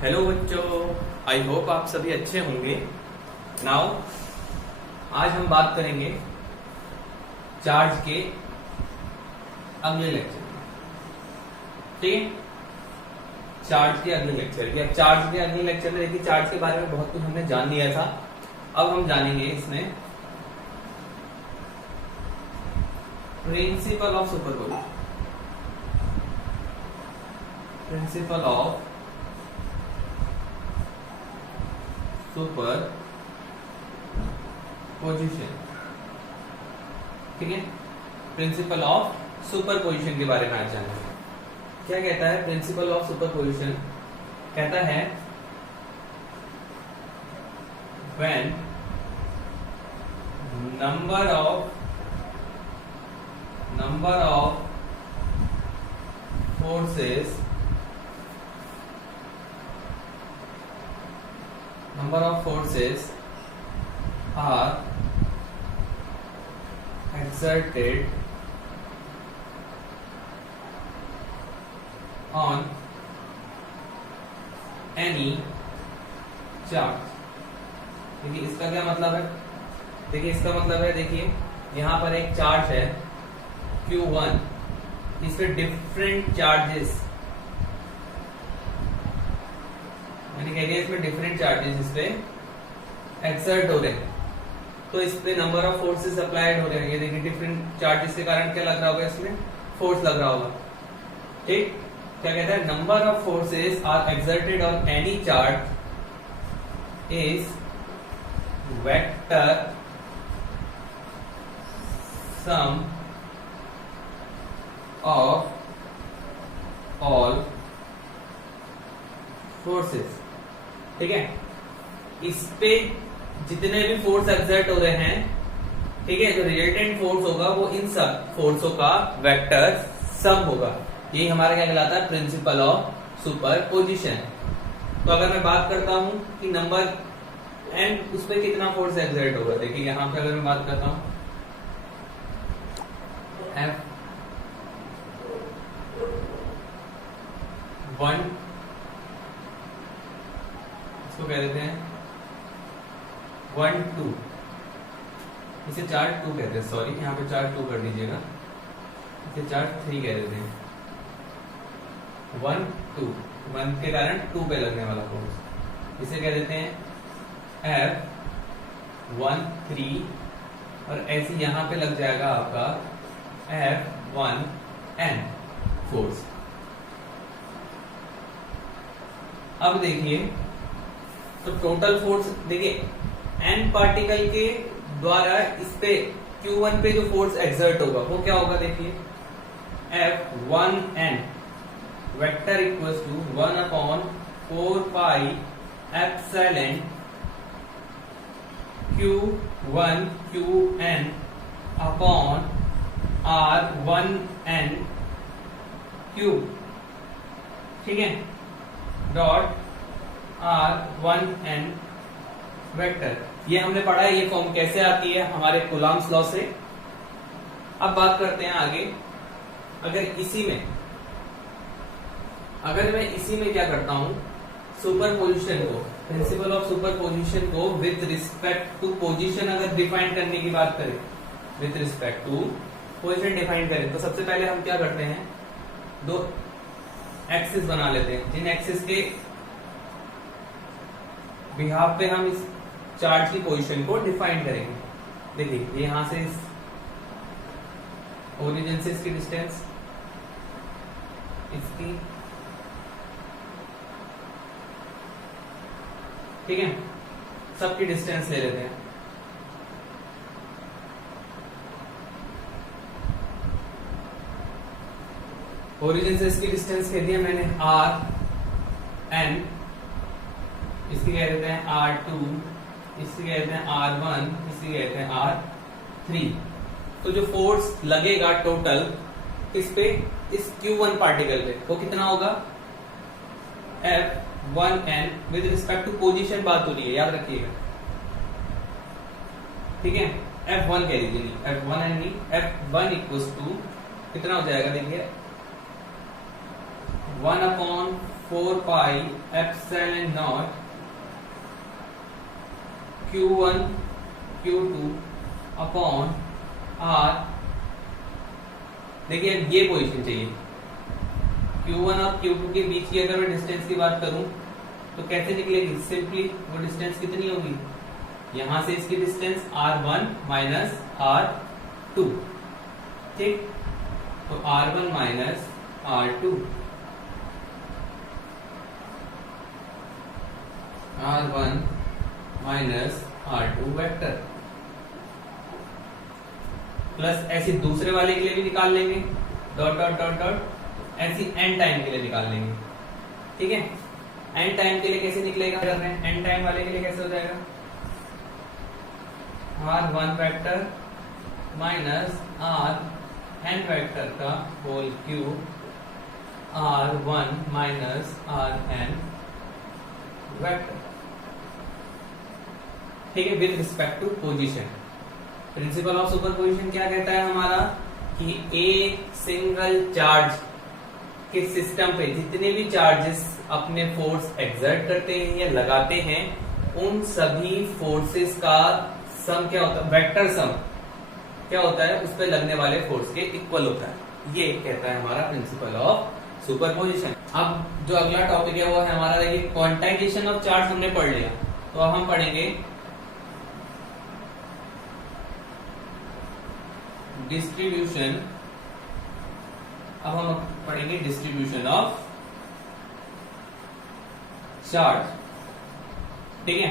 Hello बच्चों, I hope आप सभी अच्छे होंगे। नाउ आज हम बात करेंगे चार्ज के अगले लेक्चर में। ठीक है, चार्ज के अगले लेक्चर की। अब चार्ज के अगले लेक्चर में देखिए, चार्ज के बारे में बहुत कुछ हमने जान लिया था। अब हम जानेंगे इसमें principal of superposition. Principle of super position. ठीक है, प्रिंसिपल ऑफ सुपर पोजिशन के बारे में आज जानेंगे। क्या कहता है प्रिंसिपल ऑफ सुपर पोजिशन? कहता है when number of forces are exerted on any charge। देखिए इसका क्या मतलब है? देखिए इसका मतलब है, देखिए यहां पर एक चार्ज है Q1, इस पे डिफरेंट चार्जेस, मैंने कह दिया इसमें डिफरेंट चार्जेस इस पे एक्सर्ट हो रहे हैं, तो इस पे नंबर ऑफ फोर्सेस अप्लाइड हो रहे हैं। ये देखिए डिफरेंट चार्जेस के कारण क्या लग रहा होगा, इसमें फोर्स लग रहा होगा। ठीक, क्या कहता है? Number of forces are exerted on any charge is vector sum of all forces. ठीक है, इस पे जितने भी फोर्स एक्सर्ट हो रहे हैं, ठीक है, जो रिजल्टेंट फोर्स होगा वो इन सब फोर्सों का वेक्टर सम होगा। यही हमारा क्या कहलाता है? Principal of superposition. तो अगर मैं बात करता हूं कि नंबर एन, उस पे कितना फोर्स एक्सर्ट होगा, देखिए यहां पे अगर मैं बात करता हूं F1, इसको कह देते हैं 1 2, इसे चार्ज 2 कहते हैं। सॉरी, यहाँ पे चार्ज 2 कर दीजिएगा, इसे चार्ज 3 कह देते हैं। 1 2, 1 के कारण 2 पे लगने वाला फोर्स, इसे कह देते हैं F1 3, और ऐसे यहां पे लग जाएगा आपका F1N फोर्स। अब देखिए, तो टोटल फोर्स देखिए n पार्टिकल के द्वारा इस पे Q1 पे जो फोर्स एक्सर्ट होगा वो क्या होगा? देखिए F1N vector equals to 1/4 pi epsilon Q1 Qn upon R1N cube. ठीक है, डॉट R1N वेक्टर। ये हमने पढ़ा है, ये फॉर्म कैसे आती है हमारे कूलॉम्स लॉ से। अब बात करते हैं आगे। अगर मैं इसी में क्या करता हूं, सुपरपोजिशन को, प्रिंसिपल ऑफ सुपरपोजिशन को विद रिस्पेक्ट टू पोजीशन अगर डिफाइन करने की बात करें, with respect to position define करें, तो सबसे पहले हम क्या करते हैं, दो एक्सिस बना लेते हैं, जिन एक्सिस के बिहाफ पे हम इस चार्ज की पोजीशन को डिफाइन करेंगे। देखिए यहां से इस ओरिजिन से इसकी डिस्टेंस, इसकी, ठीक है, सबकी डिस्टेंस ले लेते हैं। ओरिजिन से इसकी डिस्टेंस कह दिया मैंने R1, इसकी कह देते हैं R2, इसकी कहते हैं R1, इसकी कहते हैं R3। तो जो फोर्स लगेगा टोटल इस पे, इस Q1 पार्टिकल पे, वो कितना होगा? F1N with respect to position बात हो रही है, याद रखिएगा। ठीक है, F1 कह दीजिए, F1N नहीं, F1 इक्वल्स टू कितना हो जाएगा? देखिए 1/4 4 pi epsilon not Q1 Q2 upon R। देखिए ये पोजीशन चाहिए, Q1 और Q2 के बीच की अगर मैं डिस्टेंस की बात करूं तो कैसे निकलेगी? सिंपली वो डिस्टेंस कितनी होगी, यहां से इसकी डिस्टेंस R1 माइनस R2, ठीक। तो R1 minus R2, R1 minus R2 vector, plus ऐसे दूसरे वाले के लिए भी निकाल लेंगे, डॉट डॉट डॉट डॉट, ऐसी एन टाइम के लिए निकाल लेंगे, ठीक है। एन टाइम के लिए कैसे निकलेगा, कर रहे हैं एन टाइम वाले के लिए कैसे हो जाएगा, R1 vector minus R n vector का whole cube R1 minus Rn vector, ठीक है, with respect to position. Principle of superposition क्या कहता है हमारा कि एक सिंगल चार्ज के सिस्टम पे जितने भी चार्जेस अपने फोर्स एक्सर्ट करते हैं या लगाते हैं, उन सभी फोर्सेस का सम क्या होता है, वेक्टर सम क्या होता है, उस पे लगने वाले फोर्स के इक्वल होता है। ये कहता है हमारा प्रिंसिपल ऑफ सुपरपोजिशन। अब जो अगला टॉपिक है वो है हमारा, देखिए क्वांटाइजेशन ऑफ चार्ज हमने पढ़ लिया, तो अब हम पढ़ेंगे डिस्ट्रीब्यूशन। अब हम पढ़ेंगे डिस्ट्रीब्यूशन ऑफ चार्ज, ठीक है।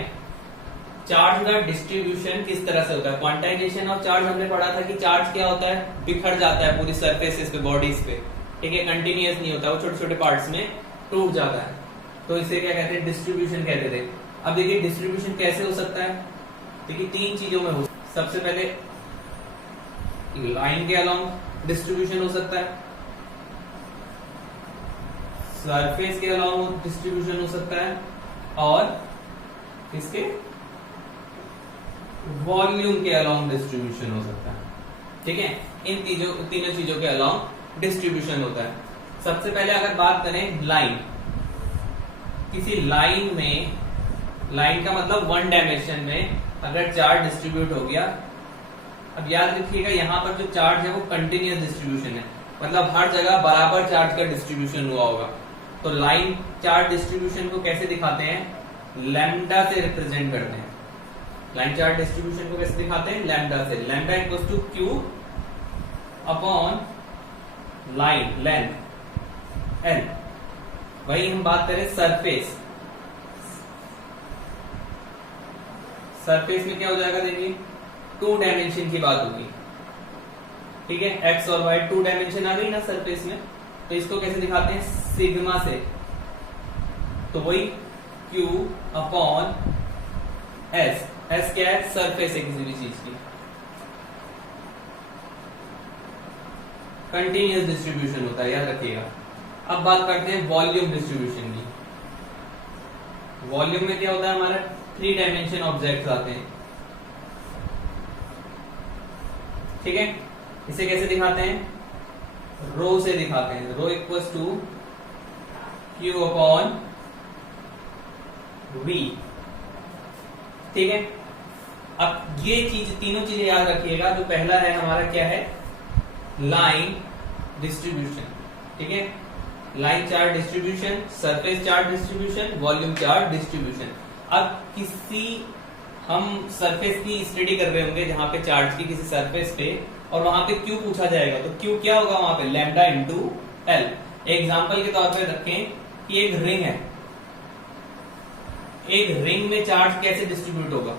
चार्ज का डिस्ट्रीब्यूशन किस तरह से होता है, क्वांटाइजेशन ऑफ चार्ज हमने पढ़ा था कि चार्ज क्या होता है, बिखर जाता है पूरी सरफेसेस पे, बॉडीज पे, ठीक है, कंटिन्यूअस नहीं होता, वो छोटे छोटे पार्ट्स में टूट जाता है, तो इसे क्या कहते हैं, डिस्ट्रीब्यूशन कहते थे। अब देखिए डिस्ट्रीब्यूशन कैसे हो सकता है, देखिए तीन चीजों में हो, सबसे पहले लाइन के अलोंग डिस्ट्रीब्यूशन हो सकता है, सरफेस के अलोंग डिस्ट्रीब्यूशन हो सकता है, और इसके वॉल्यूम के अलोंग डिस्ट्रीब्यूशन हो सकता है, ठीक है। इन तीनों चीजों के अलोंग डिस्ट्रीब्यूशन होता है। सबसे पहले अगर बात करें लाइन, किसी लाइन में, लाइन का मतलब वन डायमेंशन में अगर चार्ज डिस्ट्रीब्यूट हो गया, अब याद रखिएगा यहाँ पर जो चार्ज है वो कंटिन्यूअस डिस्ट्रीब्यूशन है, मतलब हर जगह बराबर चार्ज का डिस्ट्रीब्यूशन हुआ होगा। तो लाइन चार्ज डिस्ट्रीब्यूशन को कैसे दिखाते हैं, लैम्डा से रिप्रेजेंट करते हैं। लाइन चार्ज डिस्ट्रीब्यूशन को कैसे दिखाते हैं, लैम्डा से। Lambda equals to Q upon line length L. वही हम बात करें सरफेस, सरफेस में क्या हो जाएगा, देखिए टू डायमेंशन की बात होगी, ठीक है, एक्स और वाई टू डायमेंशन आ गई ना सरफेस में, तो इसको कैसे दिखाते हैं, सिग्मा से। तो वही क्यू अपॉन एस, एस क्या है, सरफेस है किसी भी चीज की, कंटिन्यूअस डिस्ट्रीब्यूशन होता है, याद रखिएगा। अब बात करते हैं वॉल्यूम डिस्ट्रीब्यूशन की। वॉल्यूम में क्या होता है, हमारा थ्री डायमेंशन ऑब्जेक्ट्स आते हैं, ठीक है। इसे कैसे दिखाते हैं, रो से दिखाते हैं, rho equals to Q upon V, ठीक है। अब ये चीज, तीनों चीजें याद रखिएगा। जो पहला है हमारा क्या है, लाइन डिस्ट्रीब्यूशन, ठीक है, line charge distribution, surface charge distribution, volume charge distribution. अब किसी, हम सरफेस की स्टडी कर रहे होंगे जहां पे चार्ज की किसी सरफेस पे, और वहां पे क्यू पूछा जाएगा, तो क्यू क्या होगा वहां पे, लैम्डा इंटू एल। एग्जाम्पल के तौर पे रखें कि एक रिंग है, एक रिंग में चार्ज कैसे डिस्ट्रीब्यूट होगा,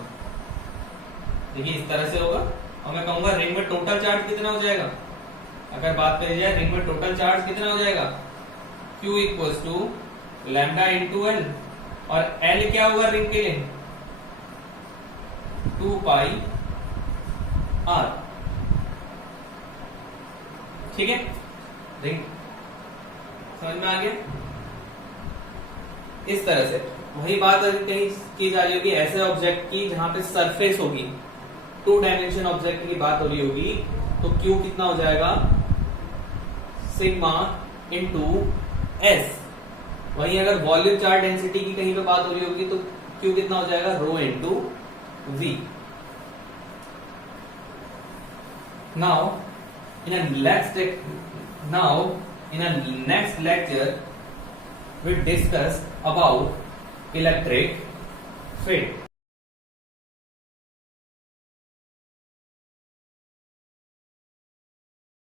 देखिए इस तरह से होगा, और मैं कहूंगा रिंग में टोटल चार्ज कितना हो जाएगा। अगर बात करी जाए रिंग में टोटल चार्ज कितना हो जाएगा, Q equals to lambda into L, और एल क्या होगा रिंग के लिए, 2 पाई आर, ठीक है। रिंग समझ में आ गया। इस तरह से वही बात कहीं की जा रही होगी ऐसे ऑब्जेक्ट की जहां पे सरफेस होगी, टू डायमेंशन ऑब्जेक्ट की बात हो रही होगी, तो Q कितना हो जाएगा, सिग्मा इंटू एस, वहीं अगर वॉल्यूम चार्ज डेंसिटी की कहीं पे बात हो रही होगी तो Q कितना हो जाएगा, rho into V। Now in a next lecture we discuss about electric field।